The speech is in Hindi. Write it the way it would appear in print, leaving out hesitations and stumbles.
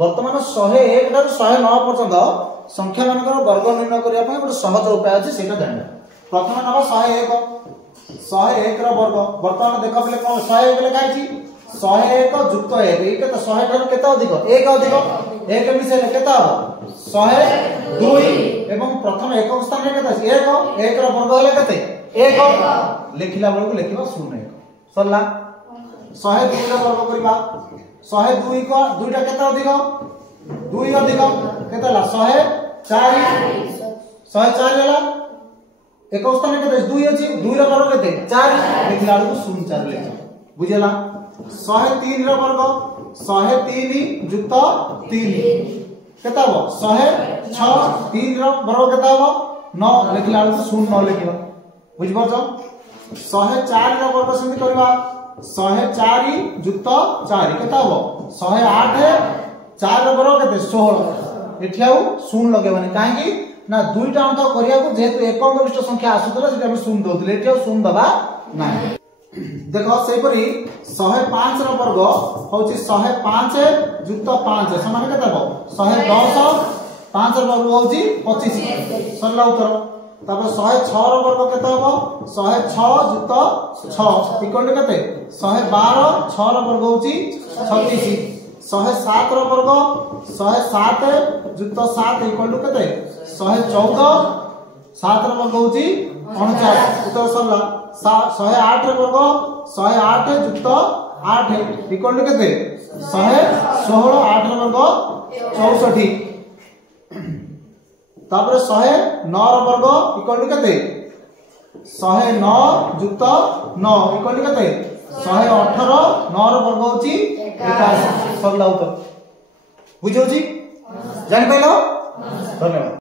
वर्तमान 101 ठाରୁ 109 पर्यंत संख्या मानकर वर्ग निर्णय करिया पय गोटे सहज उपाय अछि सेटा जानिबा। प्रथम नबा 101 ର वर्ग। वर्तमान देख पले कोन 101 लेखा अछि 101 जुक्त 1 एटा तो 100 ठाରୁ केते अधिक 1 अधिक 1 मिसेले केते हो 102 एवं प्रथम एकक स्थान रे केते 1 ର वर्ग हेले केते 1 लिखिला बेलको लिखिबा 01 सरला 102 ର वर्ग करिबा 102 को दुईटा केते अधिक 2 अधिक केते ला 104 होला एक स्थान केते 2 अछि 2 ର वर्ग केते 4 लिखिला बेलको 04 लिख बुझला 103 ର वर्ग 103 जुक्त 3 केते हो 106 3 ର वर्ग केते हो 9 लिखिला बेलको 09 लिखिबा बुझ परछो 104 ର वर्ग सेमि करबा 104 जुक्त 4 केता हो 108 4 ର वर्ग केते 16 एठियाउ 0 लगेबानी काहेकि ना दुईटा अंक करिया को जेतु एकगविष्ट संख्या आसुतला सेटा हम 0 दोतले एठियाउ 0 दबा ना देखो सेहि परी 105 ର वर्ग होची 105 जुक्त 5 समान केता हो 110 5 ର वर्ग होची 25 सरला उत्तर तापर 106 ର वर्ग केते हो 106 जुक्त 6 इक्वल टू केते 112 6 ର वर्ग होची 36 107 ର वर्ग 107 जुक्त 7 इक्वल टू केते 114 7 ର वर्ग होची 49 उत्तर सरला 108 ର वर्ग 108 जुक्त 8 इक्वल टू केते 116 8 ର वर्ग 64 तापर 109 ର वर्ग इक्वल टू केते 109 जुक्त 9 इक्वल टू केते 118 9 ର वर्ग होची 81 सरला उत्तर बुझौची जानि पाइलो धन्यवाद।